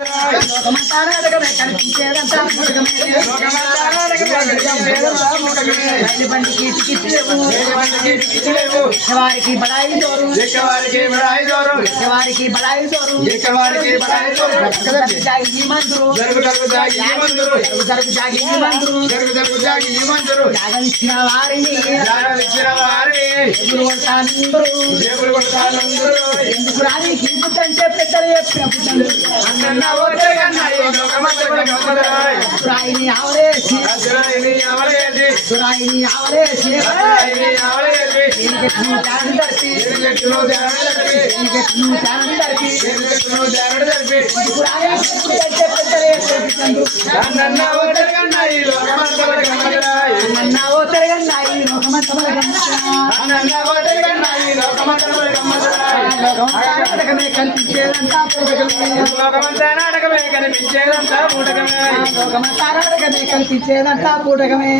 లోకమంతానాటకమే కనిపించేదంతా బండికి టికెట్ లేవు వారికి బడాయి దోరు వారికి బడాయి దోరు జాగి మందురు జరుగు జాగి మందురు జాగనిచ్చిన వారిని ఎదురు కొడతానందరూ ఎందుకు రాని కీపుతంటే పెద్దలు చెప్పిన సురాయిని ఆవలేసి కనిపించేదంతా పూటకమే